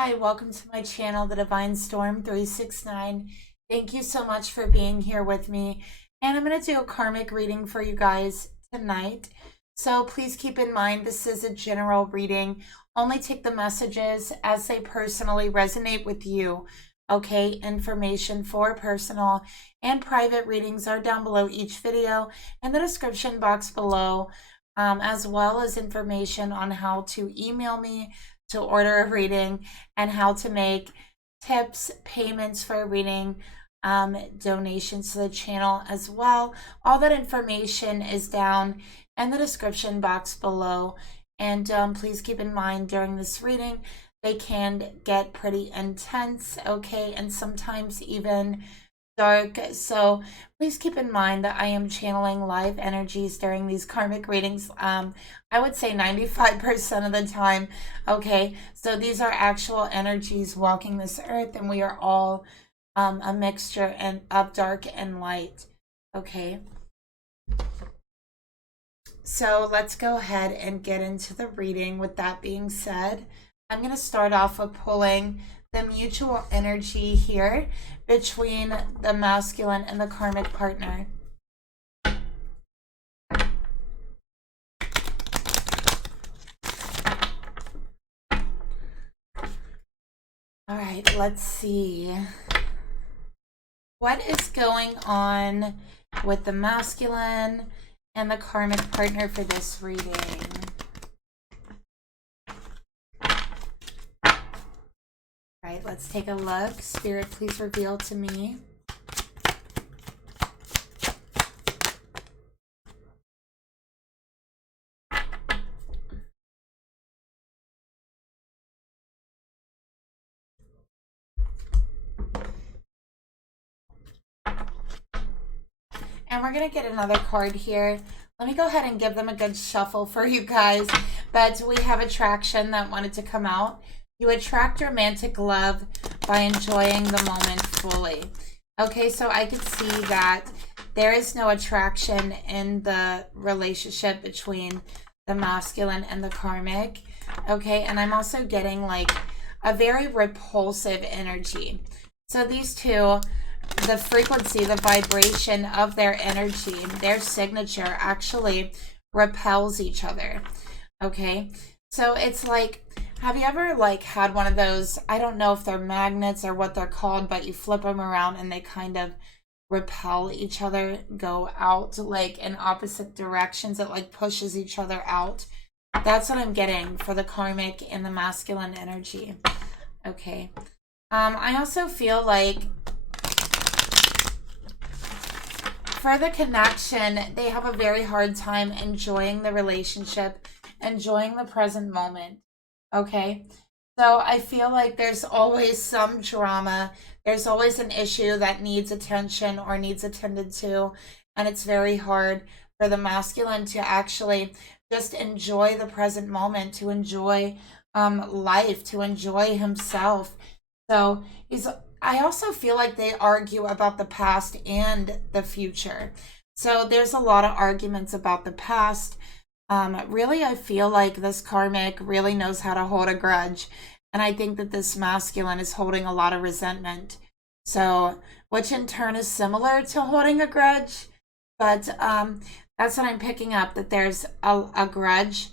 Hi, welcome to my channel, The Divine Storm 369. Thank you so much for being here with me. And I'm going to do a karmic reading for you guys tonight. So please keep in mind this is a general reading. Only take the messages as they personally resonate with you. Okay, information for personal and private readings are down below each video in the description box below, as well as information on how to email me to order a reading and how to make tips, payments for a reading, donations to the channel as well. All that information is down in the description box below. And please keep in mind during this reading, they can get pretty intense, okay, and sometimes even dark. So please keep in mind that I am channeling live energies during these karmic readings. I would say 95% of the time. Okay, so these are actual energies walking this earth, and we are all a mixture of dark and light. Okay, so let's go ahead and get into the reading. With that being said, I'm going to start off with pulling the mutual energy here between the masculine and the karmic partner. All right, let's see. What is going on with the masculine and the karmic partner for this reading? All right, let's take a look. Spirit, please reveal to me. And we're going to get another card here. Let me go ahead and give them a good shuffle for you guys. But we have attraction that wanted to come out. You attract romantic love by enjoying the moment fully. Okay, so I could see that there is no attraction in the relationship between the masculine and the karmic. Okay, and I'm also getting like a very repulsive energy. So these two, the frequency, the vibration of their energy, their signature actually repels each other. Okay, so it's like, have you ever like had one of those, I don't know if they're magnets or what they're called, but you flip them around and they kind of repel each other, go out like in opposite directions. It like pushes each other out. That's what I'm getting for the karmic and the masculine energy. Okay. I also feel like for the connection, they have a very hard time enjoying the relationship, enjoying the present moment. Okay, so I feel like there's always some drama. There's always an issue that needs attention or needs attended to, and it's very hard for the masculine to actually just enjoy the present moment, to enjoy life, to enjoy himself. So I also feel like they argue about the past and the future. So there's a lot of arguments about the past. Really, I feel like this karmic really knows how to hold a grudge. And I think that this masculine is holding a lot of resentment. So, which in turn is similar to holding a grudge. But that's what I'm picking up, that there's a grudge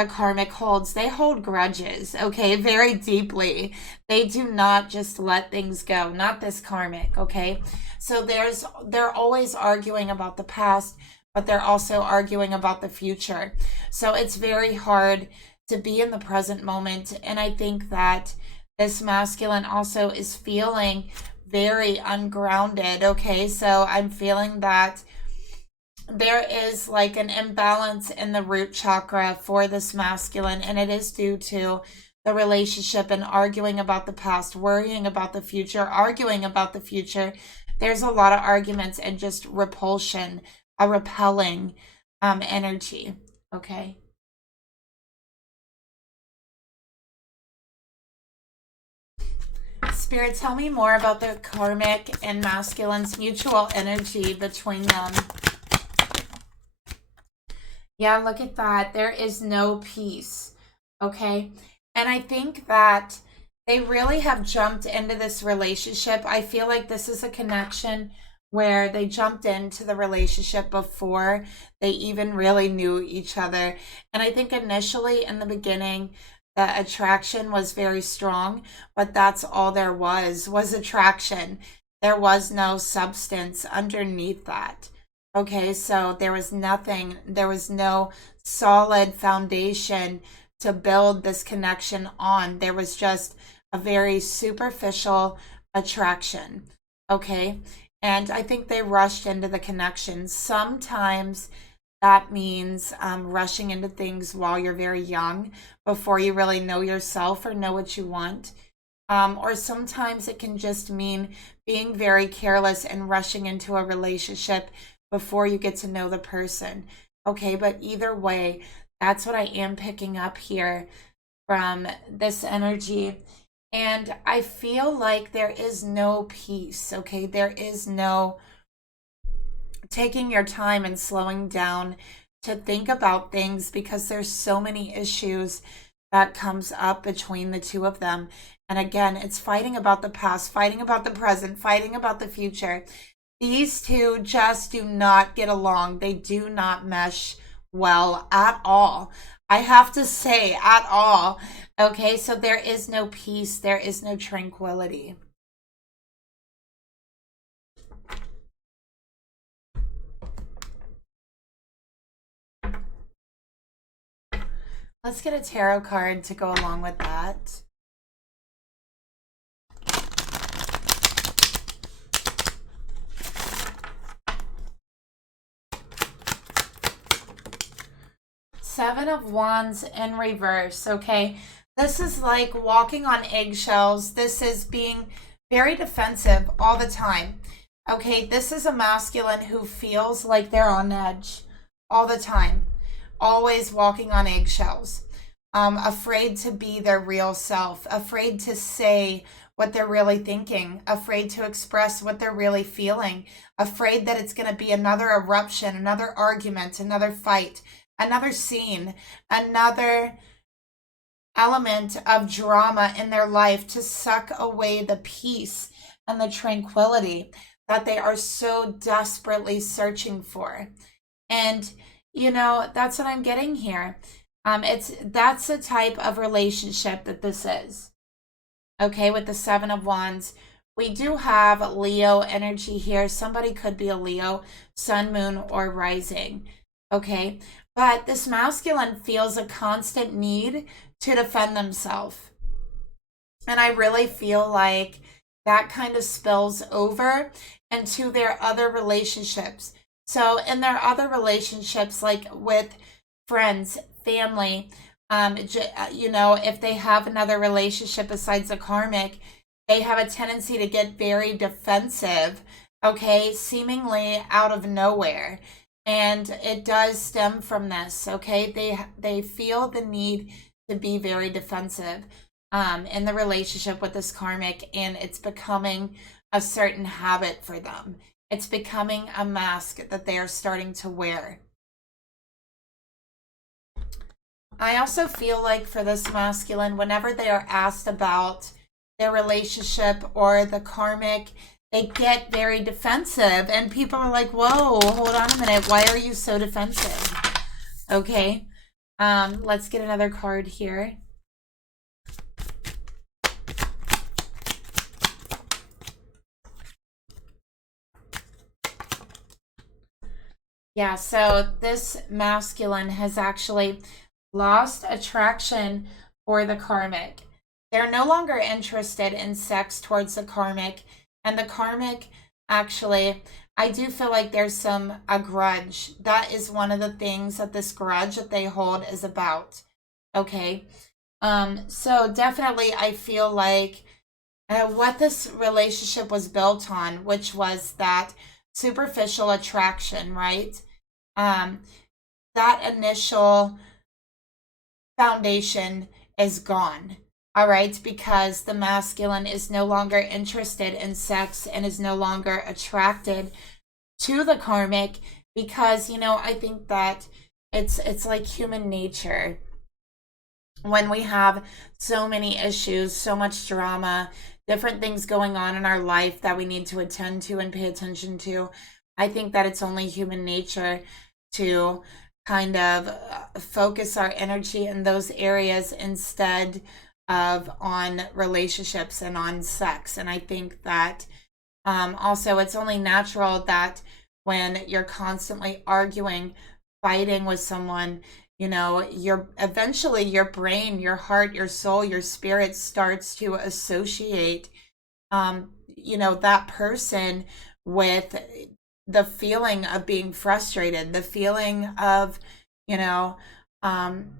a karmic holds. They hold grudges, okay, very deeply. They do not just let things go. Not this karmic, okay? So they're always arguing about the past, but they're also arguing about the future. So it's very hard to be in the present moment. And I think that this masculine also is feeling very ungrounded, okay? So I'm feeling that there is like an imbalance in the root chakra for this masculine, and it is due to the relationship and arguing about the past, worrying about the future, arguing about the future. There's a lot of arguments and just repulsion, a repelling energy. Okay. Spirit, tell me more about the karmic and masculine's mutual energy between them. Yeah, look at that. There is no peace. Okay. And I think that They really have jumped into this relationship. I feel like this is a connection where they jumped into the relationship before they even really knew each other. And I think initially in the beginning, the attraction was very strong, but that's all there was attraction. There was no substance underneath that. Okay, so there was nothing, there was no solid foundation to build this connection on. There was just a very superficial attraction. Okay, and I think they rushed into the connection. Sometimes that means rushing into things while you're very young, before you really know yourself or know what you want. Or sometimes it can just mean being very careless and rushing into a relationship before you get to know the person. Okay, but either way, that's what I am picking up here from this energy. And I feel like there is no peace, okay? There is no taking your time and slowing down to think about things, because there's so many issues that comes up between the two of them. And again, it's fighting about the past, fighting about the present, fighting about the future. These two just do not get along. They do not mesh well at all. I have to say, at all. Okay, so there is no peace, there is no tranquility. Let's get a tarot card to go along with that. Seven of Wands in reverse, okay? This is like walking on eggshells. This is being very defensive all the time, okay? This is a masculine who feels like they're on edge all the time, always walking on eggshells, afraid to be their real self, afraid to say what they're really thinking, afraid to express what they're really feeling, afraid that it's going to be another eruption, another argument, another fight, another scene, another element of drama in their life to suck away the peace and the tranquility that they are so desperately searching for. And you know, that's what I'm getting here. That's the type of relationship that this is. Okay, with the Seven of Wands. We do have Leo energy here. Somebody could be a Leo, sun, moon, or rising. Okay, but this masculine feels a constant need to defend themselves. And I really feel like that kind of spills over into their other relationships. So in their other relationships, like with friends, family, you know, if they have another relationship besides a karmic, they have a tendency to get very defensive, okay, seemingly out of nowhere. And it does stem from this, okay? They feel the need to be very defensive in the relationship with this karmic, and it's becoming a certain habit for them. It's becoming a mask that they are starting to wear. I also feel like for this masculine, whenever they are asked about their relationship or the karmic, they get very defensive, and people are like, whoa, hold on a minute. Why are you so defensive? Okay. Let's get another card here. Yeah, so this masculine has actually lost attraction for the karmic. They're no longer interested in sex towards the karmic. And the karmic, actually, I do feel like there's a grudge. That is one of the things that this grudge that they hold is about. Okay. So definitely I feel like what this relationship was built on, which was that superficial attraction, right? That initial foundation is gone. All right, because the masculine is no longer interested in sex and is no longer attracted to the karmic, because, you know, I think that it's like human nature. when we have so many issues, so much drama, different things going on in our life that we need to attend to and pay attention to, I think that it's only human nature to kind of focus our energy in those areas instead of on relationships and on sex. And I think that also it's only natural that when you're constantly arguing, fighting with someone, you know, your eventually your brain, your heart, your soul, your spirit starts to associate you know, that person with the feeling of being frustrated, the feeling of, you know, um,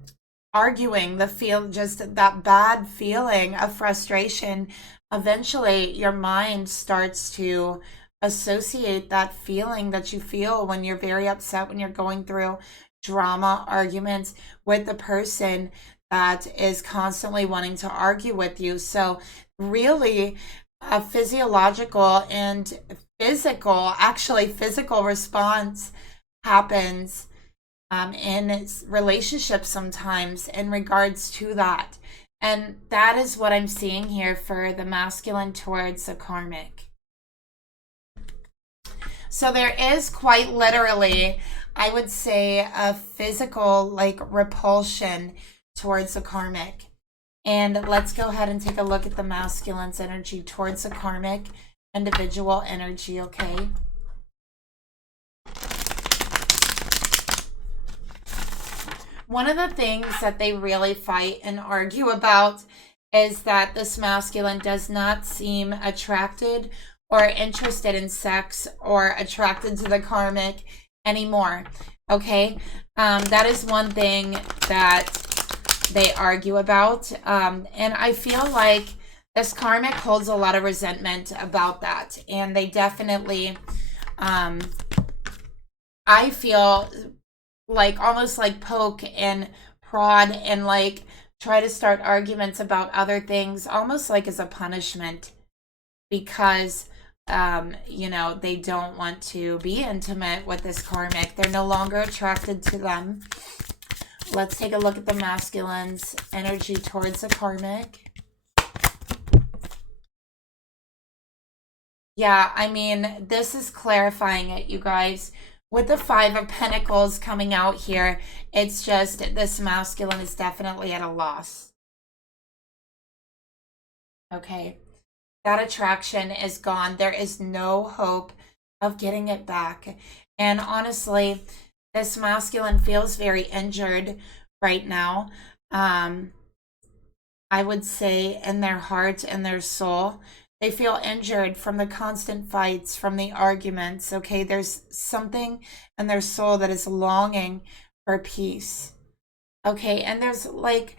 arguing, the feel, just that bad feeling of frustration. Eventually, your mind starts to associate that feeling that you feel when you're very upset, when you're going through drama, arguments with the person that is constantly wanting to argue with you. So, really, a physiological and physical, actually physical response happens in relationships sometimes in regards to that. And that is what I'm seeing here for the masculine towards the karmic. So there is quite literally, I would say, a physical like repulsion towards the karmic. And let's go ahead and take a look at the masculine's energy towards the karmic individual energy, okay? One of the things that they really fight and argue about is that this masculine does not seem attracted or interested in sex or attracted to the karmic anymore, okay? That is one thing that they argue about. And I feel like this karmic holds a lot of resentment about that. And they definitely, I feel like almost like poke and prod and like try to start arguments about other things, almost like as a punishment, because you know, they don't want to be intimate with this karmic. They're no longer attracted to them. Let's take a look at the masculine's energy towards the karmic. Yeah, I mean, this is clarifying it, you guys. With the Five of Pentacles coming out here, it's just this masculine is definitely at a loss. Okay. That attraction is gone. There is no hope of getting it back. And honestly, this masculine feels very injured right now. I would say in their heart and their soul, they feel injured from the constant fights, from the arguments. Okay, there's something in their soul that is longing for peace. Okay, and there's like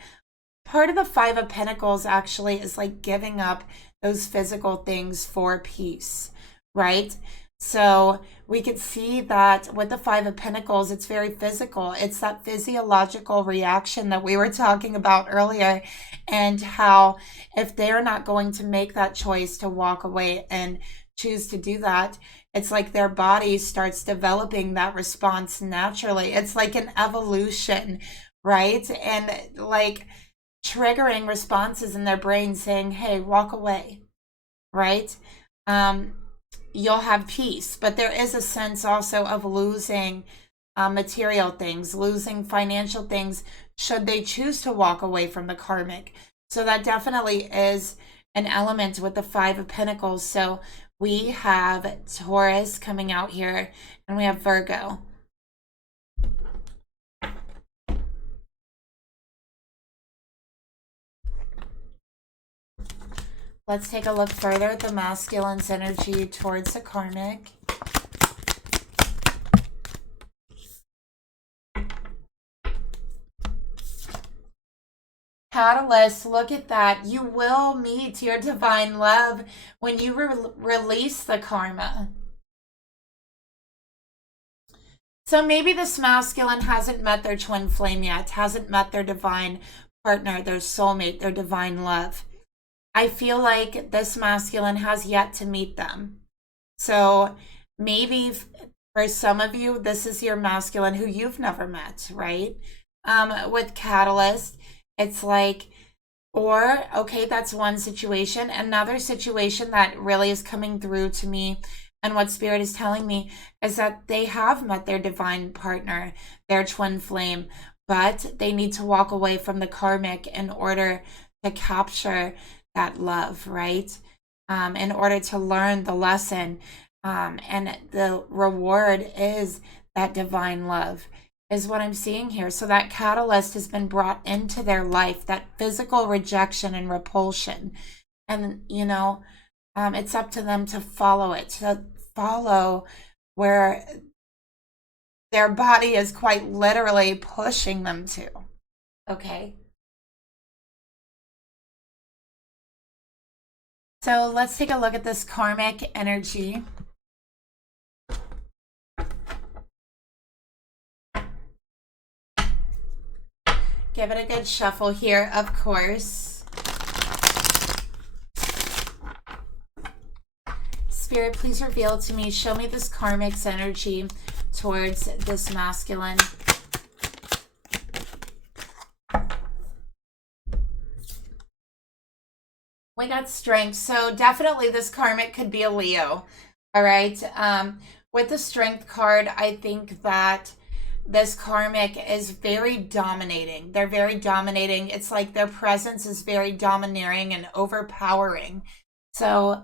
part of the Five of Pentacles actually is like giving up those physical things for peace, right? So we could see that with the Five of Pentacles, it's very physical. It's that physiological reaction that we were talking about earlier, and how if they're not going to make that choice to walk away and choose to do that, it's like their body starts developing that response naturally. It's like an evolution, right? And like triggering responses in their brain saying, hey, walk away, right? You'll have peace. But there is a sense also of losing material things, losing financial things, should they choose to walk away from the karmic. So that definitely is an element with the Five of Pentacles. So we have Taurus coming out here, and we have Virgo. Let's take a look further at the masculine's energy towards the karmic. Catalyst, look at that. You will meet your divine love when you release the karma. So maybe this masculine hasn't met their twin flame yet, hasn't met their divine partner, their soulmate, their divine love. I feel like this masculine has yet to meet them. So maybe for some of you, this is your masculine who you've never met, right? With Catalyst, It's like, or, okay, that's one situation. Another situation that really is coming through to me, and what Spirit is telling me, is that they have met their divine partner, their twin flame, but they need to walk away from the karmic in order to capture that love, right? In order to learn the lesson. And the reward is that divine love, is what I'm seeing here. So that catalyst has been brought into their life, that physical rejection and repulsion. And, it's up to them to follow it, to follow where their body is quite literally pushing them to. Okay. So let's take a look at this karmic energy. Give it a good shuffle here, of course. Spirit, please reveal to me, show me this karmic's energy towards this masculine. We got strength. So definitely this karmic could be a Leo. All right. With the strength card, I think that this karmic is very dominating. They're very dominating. It's like their presence is very domineering and overpowering. So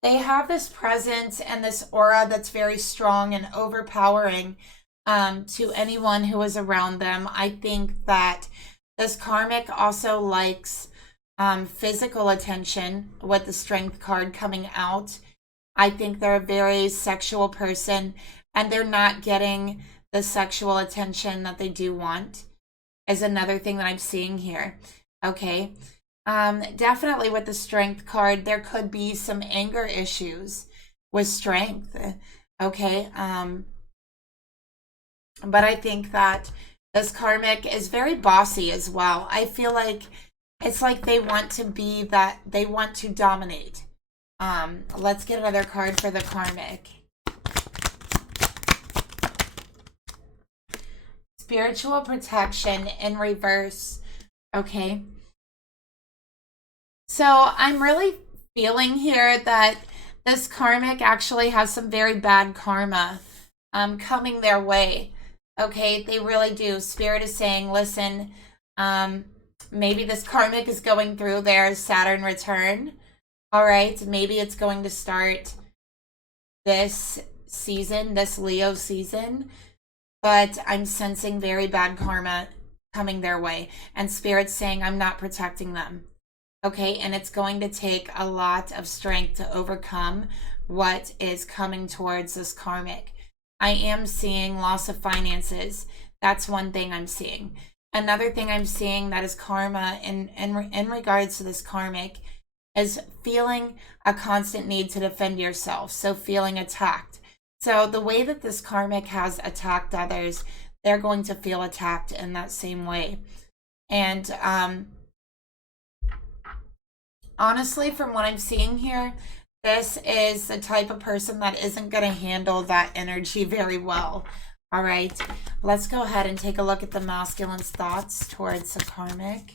they have this presence and this aura that's very strong and overpowering to anyone who is around them. I think that this karmic also likes physical attention with the strength card coming out. I think they're a very sexual person, and they're not getting the sexual attention that they do want, is another thing that I'm seeing here. Okay. Definitely with the strength card, there could be some anger issues with strength. Okay. But I think that this karmic is very bossy as well. I feel like it's like they want to be that, they want to dominate. Let's get another card for the karmic. Spiritual protection in reverse. Okay. So I'm really feeling here that this karmic actually has some very bad karma coming their way. Okay, they really do. Spirit is saying, listen, maybe this karmic is going through their Saturn return. All right, maybe it's going to start this season, this Leo season, but I'm sensing very bad karma coming their way. And Spirit's saying, I'm not protecting them. Okay, and it's going to take a lot of strength to overcome what is coming towards this karmic. I am seeing loss of finances. That's one thing I'm seeing. Another thing I'm seeing that is karma in regards to this karmic is feeling a constant need to defend yourself. So feeling attacked. So the way that this karmic has attacked others, they're going to feel attacked in that same way. And honestly, from what I'm seeing here, this is the type of person that isn't going to handle that energy very well. All right, let's go ahead and take a look at the masculine's thoughts towards the karmic.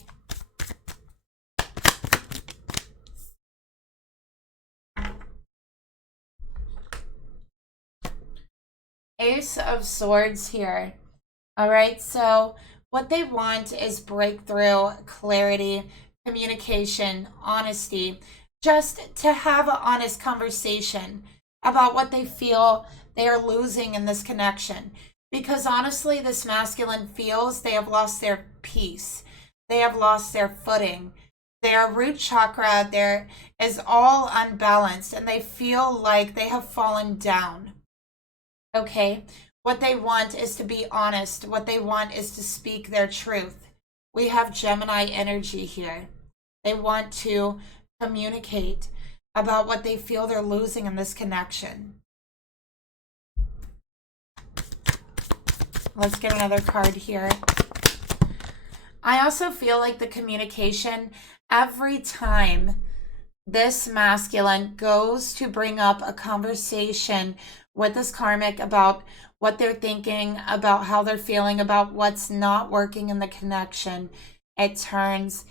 Ace of Swords here. All right, so what they want is breakthrough, clarity, communication, honesty, just to have an honest conversation about what they feel they are losing in this connection. Because honestly, this masculine feels they have lost their peace. They have lost their footing. Their root chakra there is all unbalanced, and they feel like they have fallen down. Okay? What they want is to be honest. What they want is to speak their truth. We have Gemini energy here. They want to communicate about what they feel they're losing in this connection. Let's get another card here. I also feel like the communication, every time this masculine goes to bring up a conversation with this karmic about what they're thinking, about how they're feeling, about what's not working in the connection, It turns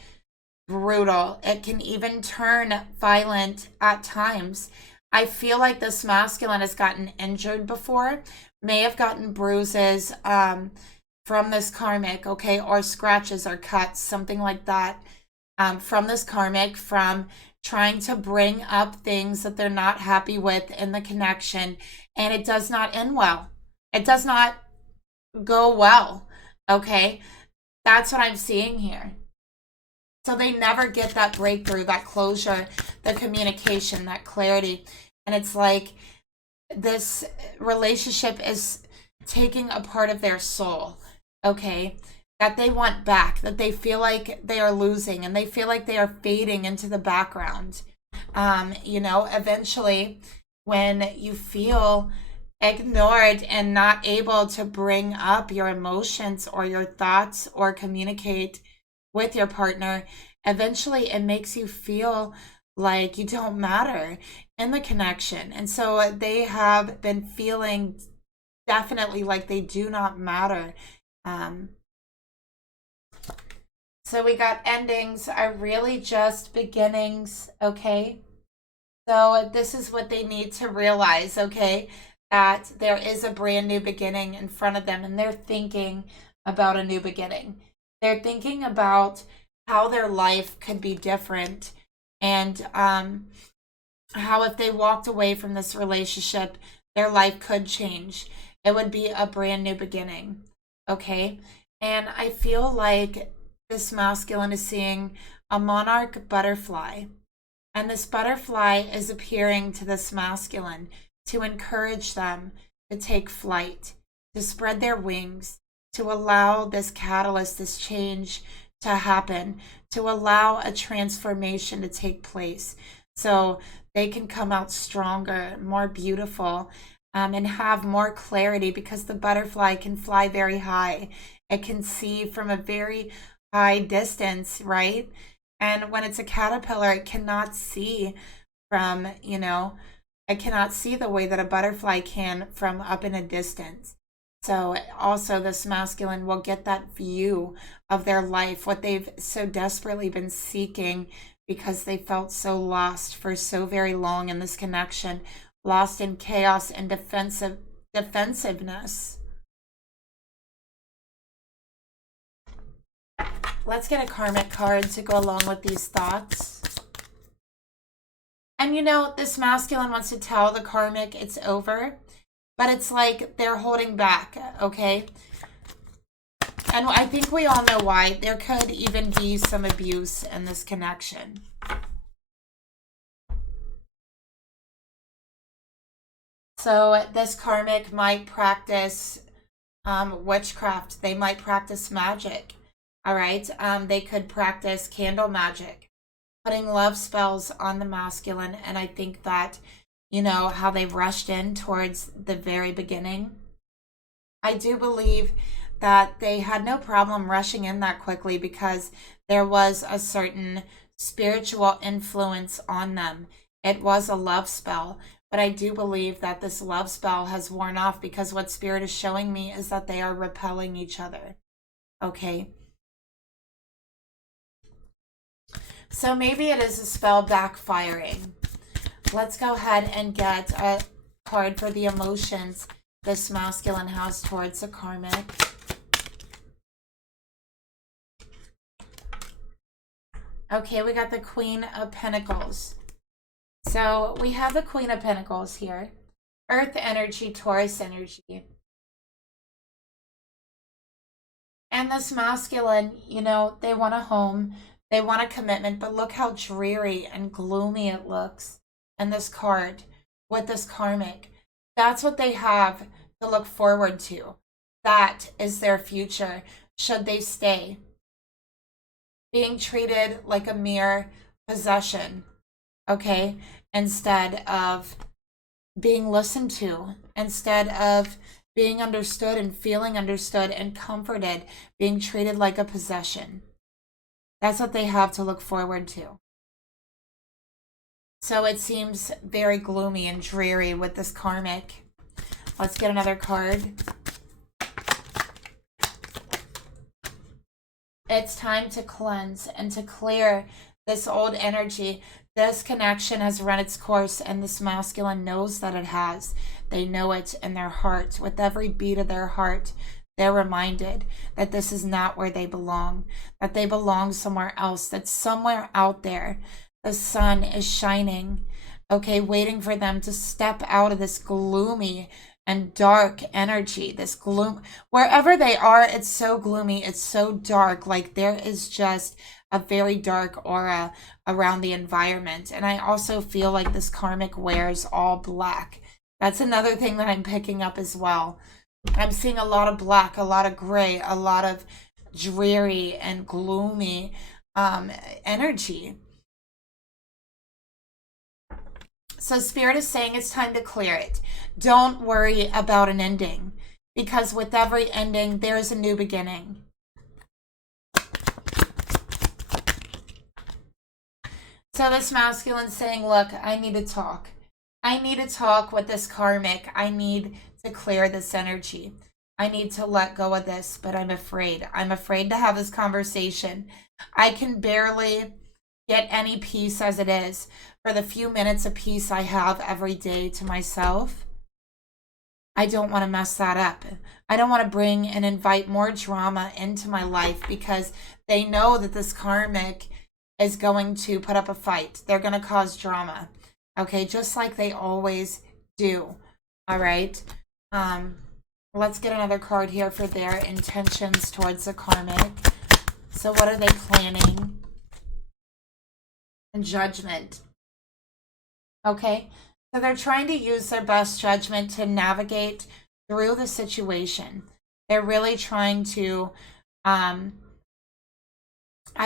brutal. It can even turn violent at times. I feel like this masculine has gotten injured before, may have gotten bruises from this karmic, okay, or scratches or cuts, something like that, from this karmic, from trying to bring up things that they're not happy with in the connection, and it does not end well. It does not go well, okay? That's what I'm seeing here. So they never get that breakthrough, that closure, the communication, that clarity. And it's like this relationship is taking a part of their soul, okay, that they want back, that they feel like they are losing, and they feel like they are fading into the background. You know, eventually, when you feel ignored and not able to bring up your emotions or your thoughts or communicate with your partner, eventually it makes you feel like you don't matter in the connection. And so they have been feeling definitely like they do not matter. So we got endings are really just beginnings, okay? So this is what they need to realize, okay? That there is a brand new beginning in front of them, and they're thinking about a new beginning. They're thinking about how their life could be different, and how if they walked away from this relationship, their life could change. It would be a brand new beginning, okay? And I feel like this masculine is seeing a monarch butterfly, and this butterfly is appearing to this masculine to encourage them to take flight, to spread their wings, to allow this catalyst, this change to happen, to allow a transformation to take place so they can come out stronger, more beautiful, and have more clarity, because the butterfly can fly very high. It can see from a very high distance, right? And when it's a caterpillar, it cannot see from, you know, it cannot see the way that a butterfly can from up in a distance. So also this masculine will get that view of their life, what they've so desperately been seeking, because they felt so lost for so very long in this connection, lost in chaos and defensiveness. Let's get a karmic card to go along with these thoughts. And you know, this masculine wants to tell the karmic it's over, but it's like they're holding back, okay? And I think we all know why. There could even be some abuse in this connection. So this karmic might practice witchcraft. They might practice magic. All right. They could practice candle magic, putting love spells on the masculine. And I think that, you know, how they rushed in towards the very beginning. I do believe that they had no problem rushing in that quickly, because there was a certain spiritual influence on them. It was a love spell. But I do believe that this love spell has worn off, because what Spirit is showing me is that they are repelling each other. Okay. So maybe it is a spell backfiring. Let's go ahead and get a card for the emotions this masculine has towards the karmic. Okay, we got the Queen of Pentacles. So we have the Queen of Pentacles here. Earth energy, Taurus energy. And this masculine, you know, they want a home. They want a commitment, but look how dreary and gloomy it looks in this card with this karmic. That's what they have to look forward to. That is their future, should they stay. Being treated like a mere possession, okay? Instead of being listened to, instead of being understood and feeling understood and comforted, being treated like a possession. That's what they have to look forward to. So it seems very gloomy and dreary with this karmic. Let's get another card. It's time to cleanse and to clear this old energy. This connection has run its course, and this masculine knows that it has. They know it in their heart. With every beat of their heart, they're reminded that this is not where they belong, that they belong somewhere else, that somewhere out there, the sun is shining, okay, waiting for them to step out of this gloomy and dark energy, this gloom. Wherever they are, it's so gloomy, it's so dark, like there is just a very dark aura around the environment. And I also feel like this karmic wears all black. That's another thing that I'm picking up as well. I'm seeing a lot of black, a lot of gray, a lot of dreary and gloomy energy. So Spirit is saying it's time to clear it. Don't worry about an ending, because with every ending, there is a new beginning. So this masculine saying, look, I need to talk. I need to talk with this karmic. I need to clear this energy. I need to let go of this, but I'm afraid. I'm afraid to have this conversation. I can barely get any peace as it is. For the few minutes of peace I have every day to myself, I don't want to mess that up. I don't want to bring and invite more drama into my life, because they know that this karmic is going to put up a fight. They're going to cause drama. Okay, just like they always do. All right. Let's get another card here for their intentions towards the karmic. So what are they planning? And judgment. Okay, so they're trying to use their best judgment to navigate through the situation. They're really trying to, I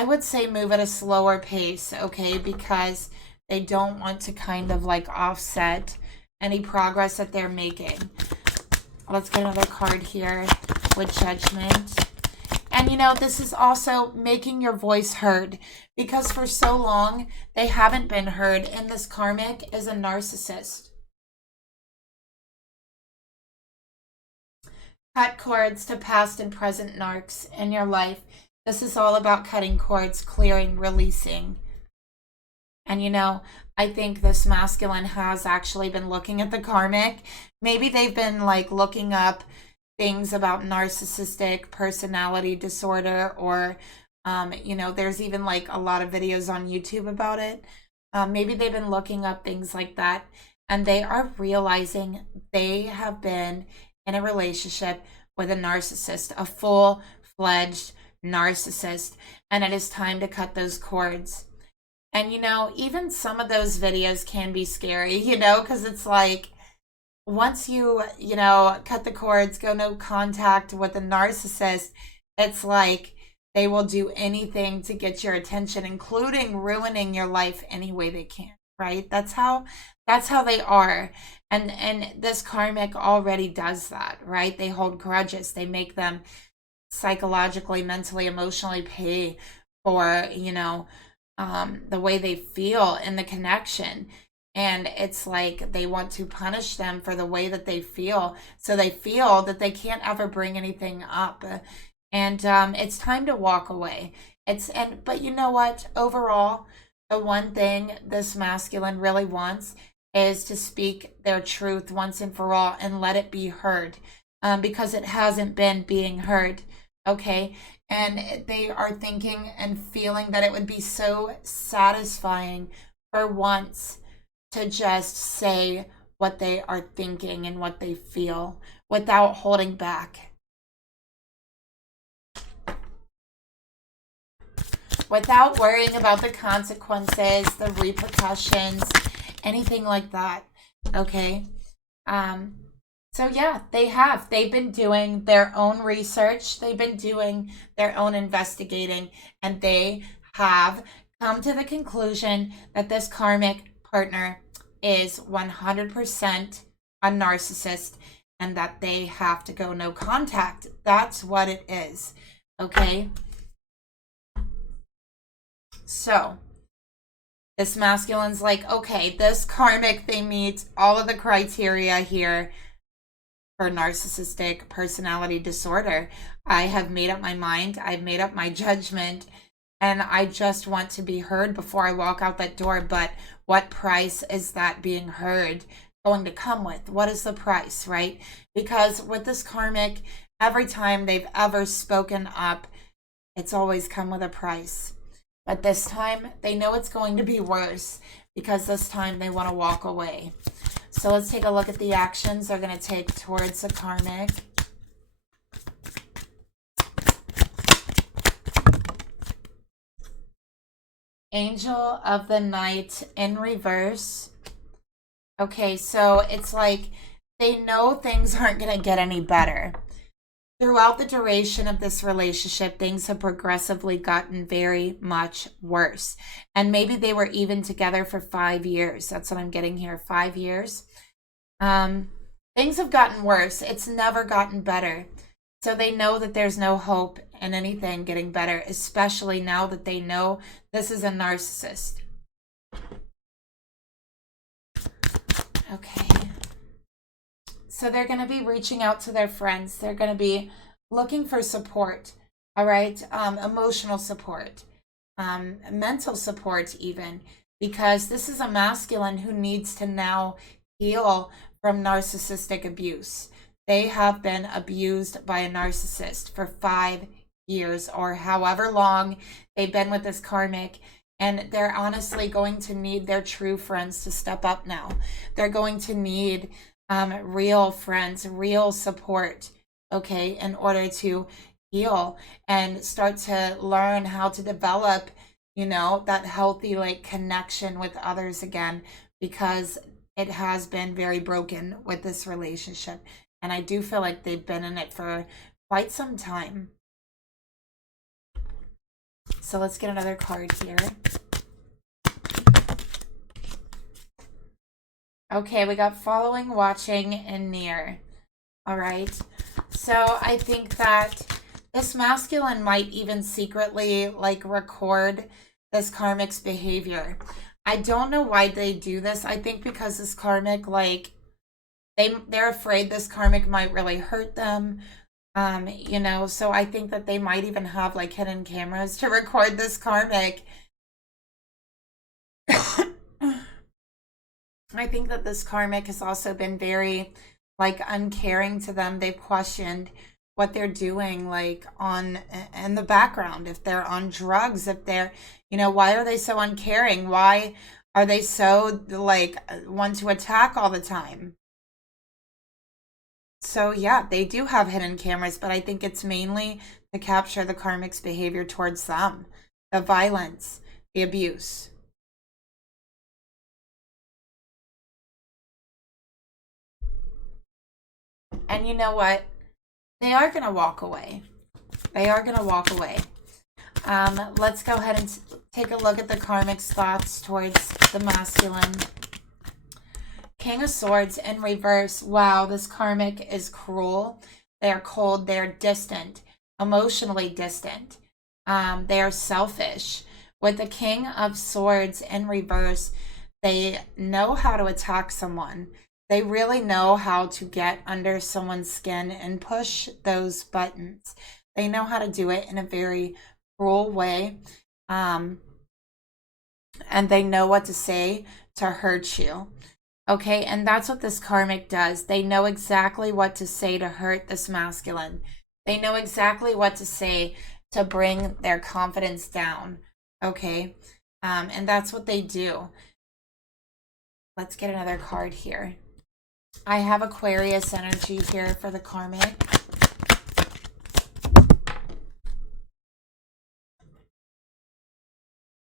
would say, move at a slower pace, okay, because they don't want to kind of like offset any progress that they're making. Let's get another card here with judgment. And you know, this is also making your voice heard, because for so long they haven't been heard, and this karmic is a narcissist. Cut cords to past and present narcs in your life. This is all about cutting cords, clearing, releasing. And you know, I think this masculine has actually been looking at the karmic. Maybe they've been like looking up things about narcissistic personality disorder, or you know, there's even like a lot of videos on YouTube about it. Maybe they've been looking up things like that, and they are realizing they have been in a relationship with a narcissist, a full-fledged narcissist, and it is time to cut those cords. And you know, even some of those videos can be scary, you know, because it's like, once you know, cut the cords, go no contact with a narcissist, it's like they will do anything to get your attention, including ruining your life any way they can, right? That's how they are. And this karmic already does that, right? They hold grudges. They make them psychologically, mentally, emotionally pay for, you know, the way they feel in the connection. And it's like they want to punish them for the way that they feel. So they feel that they can't ever bring anything up. And it's time to walk away. But you know what? Overall, the one thing this masculine really wants is to speak their truth once and for all and let it be heard, because it hasn't been being heard. Okay? And they are thinking and feeling that it would be so satisfying for once to just say what they are thinking and what they feel without holding back. Without worrying about the consequences, the repercussions, anything like that. Okay? So yeah, they've been doing their own research. They've been doing their own investigating, and they have come to the conclusion that this karmic partner is 100% a narcissist, and that they have to go no contact. That's what it is. Okay? So this masculine's like, okay, this karmic, they meet all of the criteria here. for narcissistic personality disorder. I have made up my mind. I've made up my judgment, and I just want to be heard before I walk out that door. But what price is that being heard going to come with? What is the price, right? Because with this karmic, every time they've ever spoken up, it's always come with a price. But this time, they know it's going to be worse, because this time they want to walk away. So let's take a look at the actions they're going to take towards the karmic. Angel of the Night in reverse. Okay, so it's like they know things aren't going to get any better. Throughout the duration of this relationship, things have progressively gotten very much worse. And maybe they were even together for 5 years. That's what I'm getting here, 5 years. Things have gotten worse. It's never gotten better. So they know that there's no hope in anything getting better, especially now that they know this is a narcissist. Okay. So they're going to be reaching out to their friends. They're going to be looking for support, all right? Emotional support, mental support even, because this is a masculine who needs to now heal from narcissistic abuse. They have been abused by a narcissist for 5 years or however long they've been with this karmic. And they're honestly going to need their true friends to step up now. They're going to need real friends, real support, okay, in order to heal and start to learn how to develop, you know, that healthy like connection with others again, because it has been very broken with this relationship. And I do feel like they've been in it for quite some time. So let's get another card here. Okay, we got following, watching, and near. All right. So I think that this masculine might even secretly like record this karmic's behavior. I don't know why they do this. I think because this karmic, like, they're afraid this karmic might really hurt them. You know, so I think that they might even have like hidden cameras to record this karmic. I think that this karmic has also been very like uncaring to them. They've questioned what they're doing like on in the background, if they're on drugs, if they're, you know, why are they so uncaring? Why are they so like want to attack all the time? So yeah, they do have hidden cameras, but I think it's mainly to capture the karmic's behavior towards them, the violence, the abuse. And you know what? They are going to walk away. They are going to walk away. Let's go ahead and take a look at the karmic's thoughts towards the masculine. King of Swords in reverse. Wow, this karmic is cruel. They are cold. They are distant, emotionally distant. They are selfish. With the King of Swords in reverse, they know how to attack someone. They really know how to get under someone's skin and push those buttons. They know how to do it in a very cruel way. And they know what to say to hurt you. Okay, and that's what this karmic does. They know exactly what to say to hurt this masculine. They know exactly what to say to bring their confidence down. Okay, and that's what they do. Let's get another card here. I have Aquarius energy here for the karmic.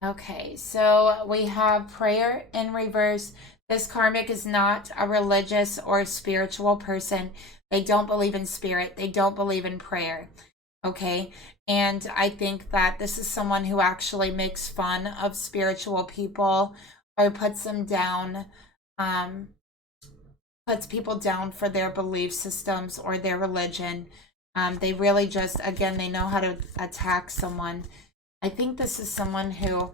Okay, so we have prayer in reverse. This karmic is not a religious or spiritual person. They don't believe in spirit. They don't believe in prayer. Okay, and I think that this is someone who actually makes fun of spiritual people or puts them down, puts people down for their belief systems or their religion. They really just, again, they know how to attack someone. I think this is someone who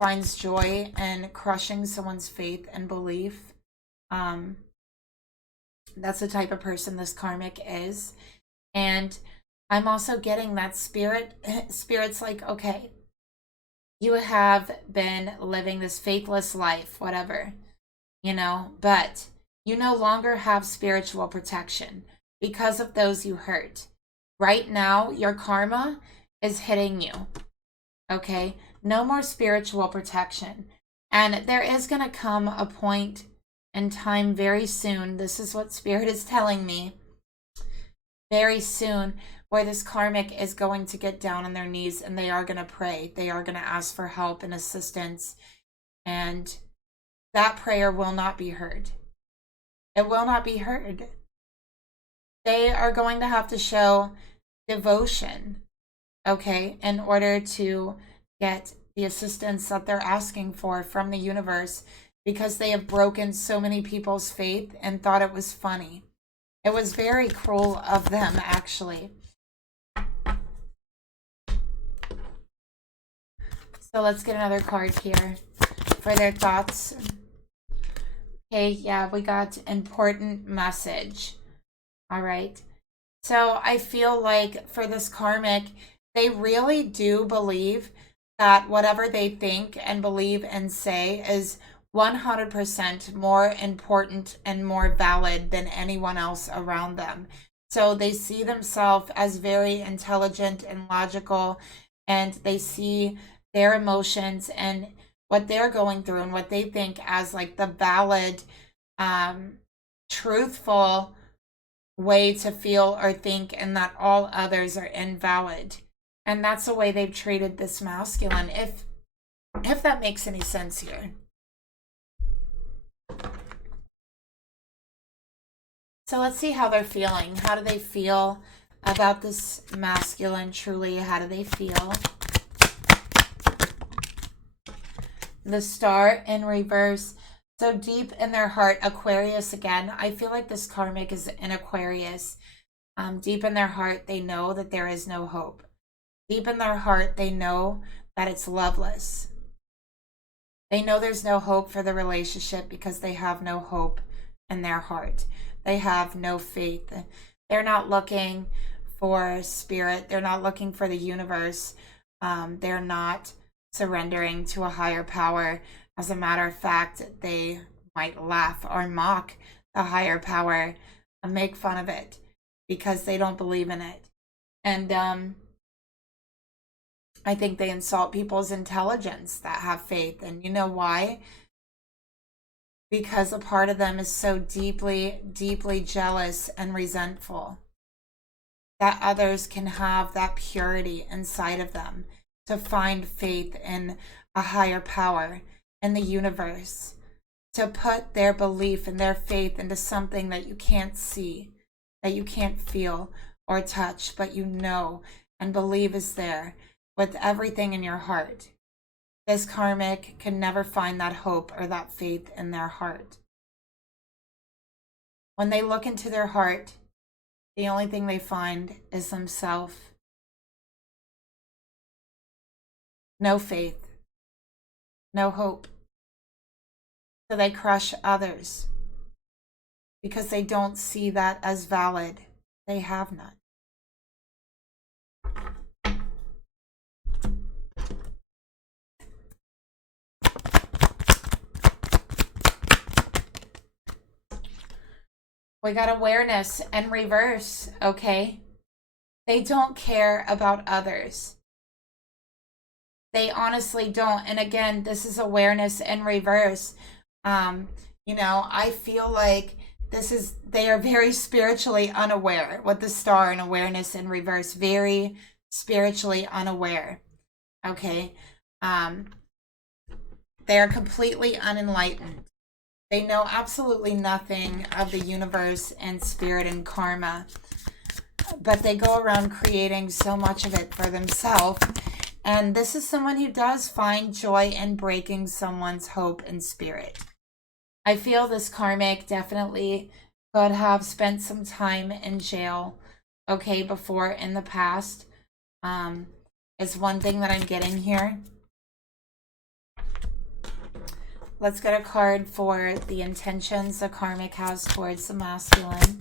finds joy in crushing someone's faith and belief. That's the type of person this karmic is. And I'm also getting that spirit's like, okay, you have been living this faithless life, whatever, you know, but you no longer have spiritual protection because of those you hurt. Right now, your karma is hitting you, okay? No more spiritual protection. And there is going to come a point in time very soon. This is what Spirit is telling me. Very soon, where this karmic is going to get down on their knees and they are going to pray. They are going to ask for help and assistance. And that prayer will not be heard. It will not be heard. They are going to have to show devotion, okay, in order to get the assistance that they're asking for from the universe, because they have broken so many people's faith and thought it was funny. It was very cruel of them, actually. So let's get another card here for their thoughts. Okay, yeah, we got important message. All right. So I feel like for this karmic, they really do believe that whatever they think and believe and say is 100% more important and more valid than anyone else around them. So they see themselves as very intelligent and logical, and they see their emotions and what they're going through and what they think as like the valid, truthful way to feel or think, and that all others are invalid. And that's the way they've treated this masculine, if that makes any sense here. So let's see how they're feeling. How do they feel about this masculine truly? How do they feel? The Star in reverse. So deep in their heart, Aquarius again. I feel like this karmic is in Aquarius. Deep in their heart, they know that there is no hope. Deep in their heart, they know that it's loveless. They know there's no hope for the relationship because they have no hope in their heart. They have no faith. They're not looking for spirit. They're not looking for the universe. They're not surrendering to a higher power. As a matter of fact, they might laugh or mock the higher power and make fun of it because they don't believe in it. And I think they insult people's intelligence that have faith. And you know why? Because a part of them is so deeply, deeply jealous and resentful that others can have that purity inside of them to find faith in a higher power in the universe, to put their belief and their faith into something that you can't see, that you can't feel or touch, but you know and believe is there with everything in your heart. This karmic can never find that hope or that faith in their heart. When they look into their heart, the only thing they find is themselves. No faith, no hope. So they crush others because they don't see that as valid. They have none. We got awareness and reverse, okay? They don't care about others. They honestly don't. And again, this is awareness and reverse. You know, I feel like they are very spiritually unaware with the Star in awareness and reverse. Very spiritually unaware, okay? They are completely unenlightened. They know absolutely nothing of the universe and spirit and karma, but they go around creating so much of it for themselves. And this is someone who does find joy in breaking someone's hope and spirit. I feel this karmic definitely could have spent some time in jail, okay, before in the past. Is one thing that I'm getting here. Let's get a card for the intentions the karmic has towards the masculine.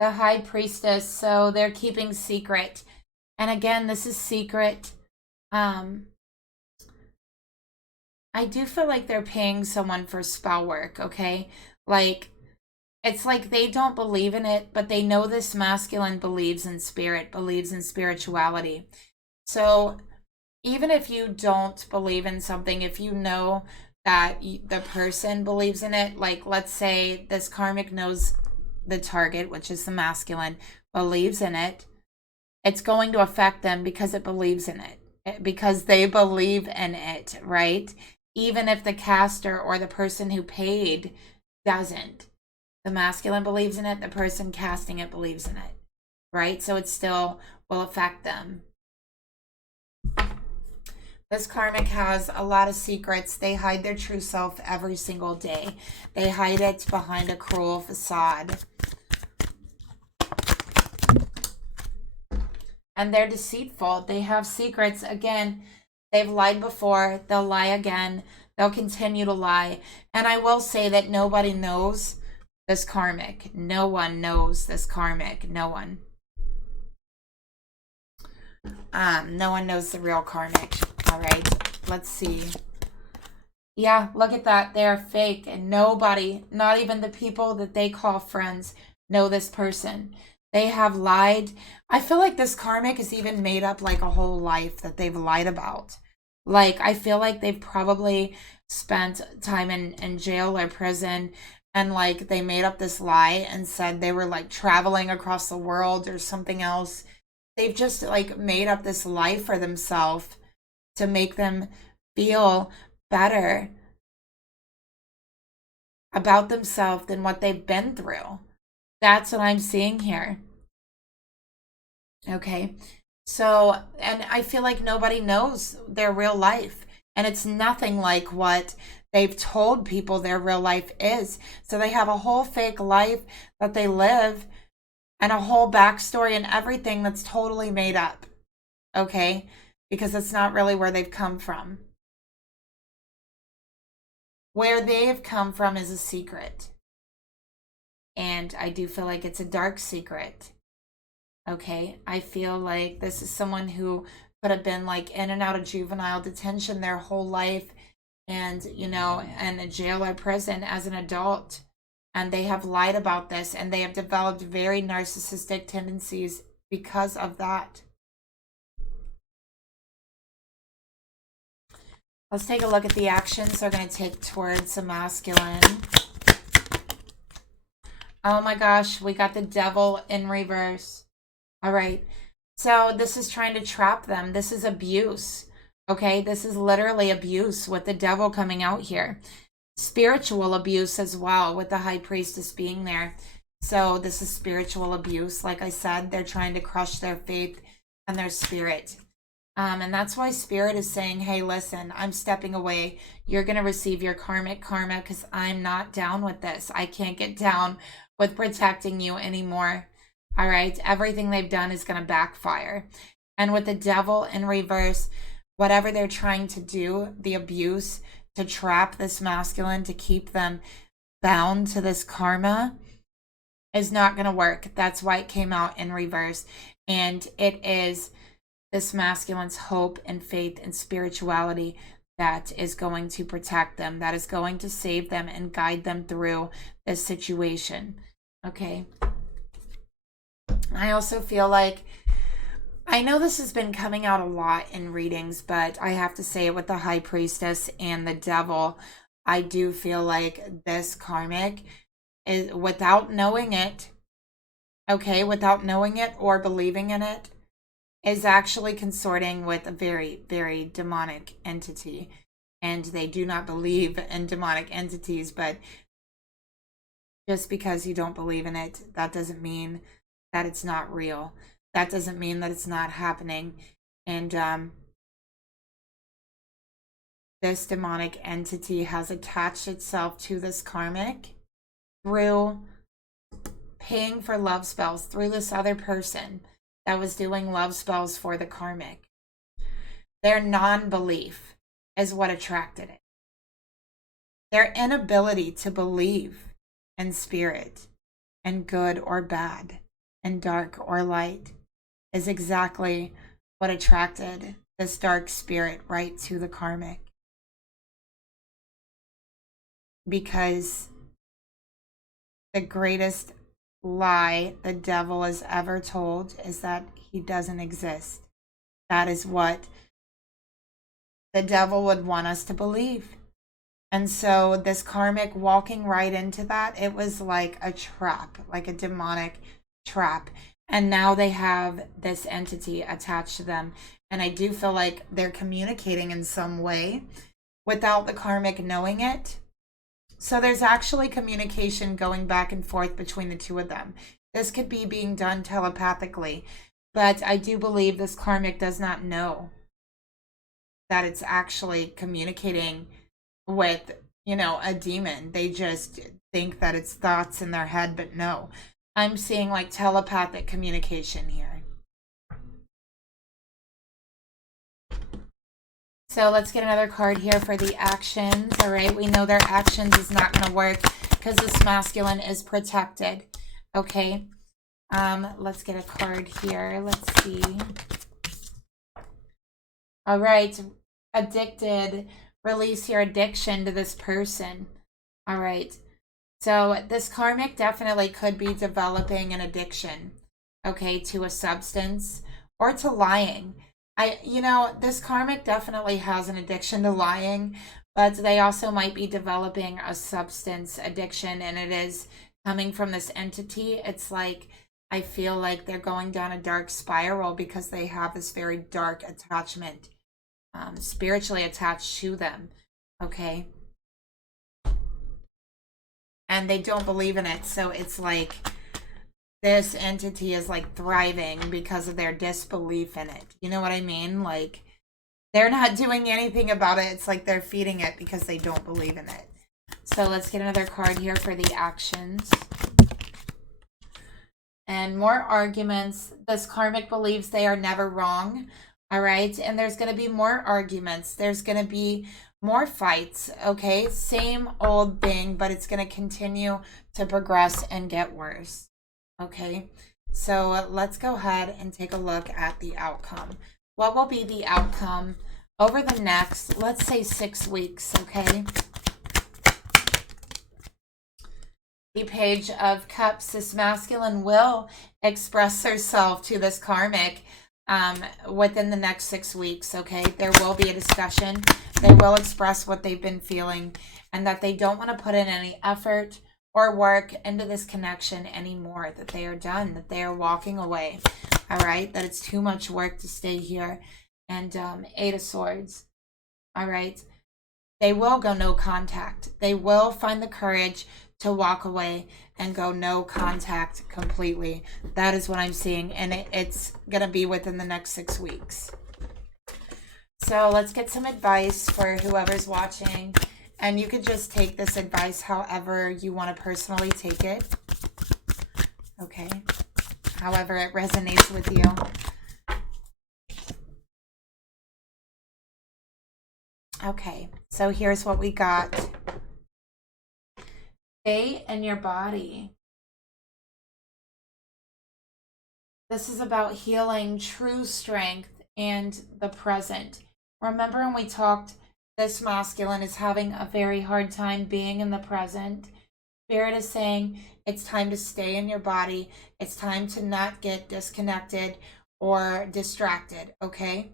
The High Priestess. So they're keeping secret. And again, this is secret. I do feel like they're paying someone for spell work, okay? Like, it's like they don't believe in it, but they know this masculine believes in spirit, believes in spirituality. So even if you don't believe in something, if you know that the person believes in it, like let's say this karmic knows the target, which is the masculine, believes in it, it's going to affect them because it believes in it, because they believe in it, right? Even if the caster or the person who paid doesn't. The masculine believes in it, the person casting it believes in it, right? So it still will affect them. This karmic has a lot of secrets. They hide their true self every single day. They hide it behind a cruel facade. And they're deceitful. They have secrets. Again, they've lied before. They'll lie again. They'll continue to lie. And I will say that nobody knows this karmic. No one knows this karmic. No one. No one knows the real karmic. All right, let's see. Yeah, look at that. They're fake, and nobody, not even the people that they call friends, know this person. They have lied. I feel like this karmic is even made up like a whole life that they've lied about. Like, I feel like they've probably spent time in jail or prison, and like they made up this lie and said they were like traveling across the world or something else. They've just like made up this life for themselves to make them feel better about themselves than what they've been through. That's what I'm seeing here. Okay. So, and I feel like nobody knows their real life. And it's nothing like what they've told people their real life is. So they have a whole fake life that they live and a whole backstory and everything that's totally made up. Okay? Because it's not really where they've come from. Where they've come from is a secret. And I do feel like it's a dark secret. Okay? I feel like this is someone who could have been like in and out of juvenile detention their whole life and, you know, in a jail or prison as an adult. And they have lied about this and they have developed very narcissistic tendencies because of that. Let's take a look at the actions they're going to take towards the masculine. Oh my gosh, we got the devil in reverse. All right. So this is trying to trap them. This is abuse. Okay, this is literally abuse with the devil coming out here. Spiritual abuse as well with the high priestess being there. So this is spiritual abuse. Like I said, they're trying to crush their faith and their spirit. And that's why spirit is saying, hey, listen, I'm stepping away. You're going to receive your karmic karma because I'm not down with this. I can't get down with protecting you anymore. All right. Everything they've done is going to backfire. And with the devil in reverse, whatever they're trying to do, the abuse to trap this masculine, to keep them bound to this karma is not going to work. That's why it came out in reverse. And it is this masculine's hope and faith and spirituality that is going to protect them, that is going to save them and guide them through this situation. Okay. I also feel like, I know this has been coming out a lot in readings, but I have to say it with the high priestess and the devil, I do feel like this karmic is, without knowing it, okay, without knowing it or believing in it, is actually consorting with a very, very demonic entity. And they do not believe in demonic entities, but just because you don't believe in it, that doesn't mean that it's not real. That doesn't mean that it's not happening. And this demonic entity has attached itself to this karmic through paying for love spells, through this other person that was doing love spells for the karmic. Their non-belief is what attracted it. Their inability to believe in spirit, and good or bad, and dark or light, is exactly what attracted this dark spirit right to the karmic. Because the greatest lie the devil has ever told is that he doesn't exist. That is what the devil would want us to believe. And so this karmic walking right into that, it was like a trap, like a demonic trap. And now they have this entity attached to them. And I do feel like they're communicating in some way without the karmic knowing it. So there's actually communication going back and forth between the two of them. This could be being done telepathically, but I do believe this karmic does not know that it's actually communicating with, you know, a demon. They just think that it's thoughts in their head, but no. I'm seeing like telepathic communication here. So let's get another card here for the actions. All right, we know their actions is not going to work because this masculine is protected. Okay, let's get a card here. Let's see. All right, addicted. Release your addiction to this person. All right, so this karmic definitely could be developing an addiction, okay, to a substance or to lying. This karmic definitely has an addiction to lying, but they also might be developing a substance addiction, and it is coming from this entity. It's like, I feel like they're going down a dark spiral because they have this very dark attachment, spiritually attached to them, okay? And they don't believe in it, so it's like this entity is like thriving because of their disbelief in it. You know what I mean? Like, they're not doing anything about it. It's like they're feeding it because they don't believe in it. So let's get another card here for the actions. And more arguments. This karmic believes they are never wrong. All right. And there's going to be more arguments. There's going to be more fights. Okay. Same old thing, but it's going to continue to progress and get worse. Okay. So let's go ahead and take a look at the outcome. What will be the outcome over the next, let's say, 6 weeks, okay? The Page of Cups. This masculine will express herself to this karmic within the next 6 weeks, okay? There will be a discussion. They will express what they've been feeling and that they don't want to put in any effort or work into this connection anymore, that they are done, that they are walking away, all right? That it's too much work to stay here. And 8 of Swords, all right? They will go no contact. They will find the courage to walk away and go no contact completely. That is what I'm seeing, and it's going to be within the next 6 weeks. So let's get some advice for whoever's watching. And you could just take this advice however you want to personally take it. Okay. However it resonates with you. Okay. So here's what we got. Stay in your body. This is about healing, true strength, and the present. Remember when we talked, this masculine is having a very hard time being in the present. Spirit is saying it's time to stay in your body. It's time to not get disconnected or distracted, okay?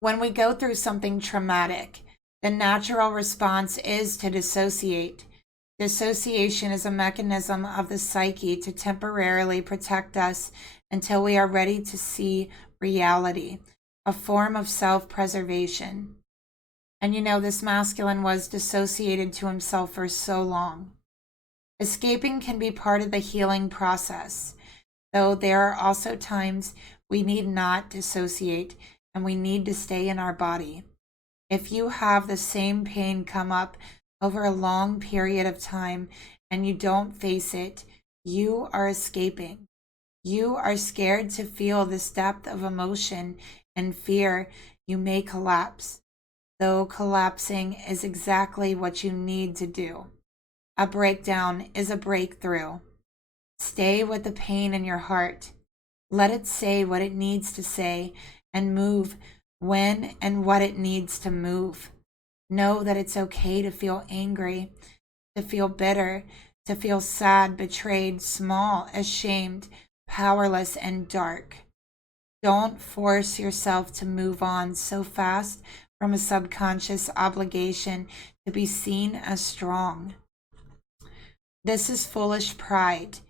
When we go through something traumatic, the natural response is to dissociate. Dissociation is a mechanism of the psyche to temporarily protect us until we are ready to see reality. A form of self-preservation. And this masculine was dissociated to himself for so long. Escaping can be part of the healing process, though there are also times we need not dissociate and we need to stay in our body. If you have the same pain come up over a long period of time and you don't face it, you are escaping. You are scared to feel this depth of emotion and fear you may collapse, though collapsing is exactly what you need to do. A breakdown is a breakthrough. Stay with the pain in your heart. Let it say what it needs to say and move when and what it needs to move. Know that it's okay to feel angry, to feel bitter, to feel sad, betrayed, small, ashamed, powerless, and dark. Don't force yourself to move on so fast from a subconscious obligation to be seen as strong. This is foolish pride,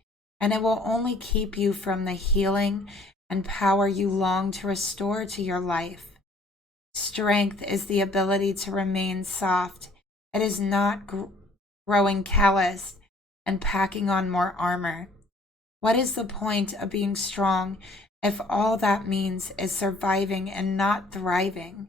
and it will only keep you from the healing and power you long to restore to your life. Strength is the ability to remain soft. It is not growing calloused and packing on more armor. What is the point of being strong if all that means is surviving and not thriving?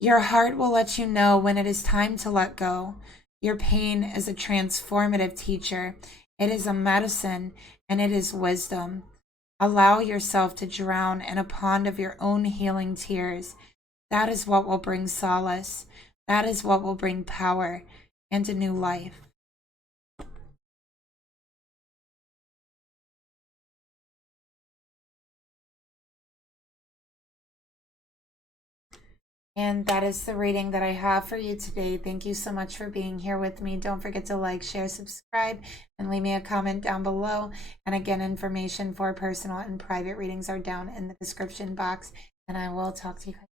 Your heart will let you know when it is time to let go. Your pain is a transformative teacher. It is a medicine, and it is wisdom. Allow yourself to drown in a pond of your own healing tears. That is what will bring solace. That is what will bring power and a new life. And that is the reading that I have for you today. Thank you so much for being here with me. Don't forget to like, share, subscribe, and leave me a comment down below. And again, information for personal and private readings are down in the description box. And I will talk to you guys.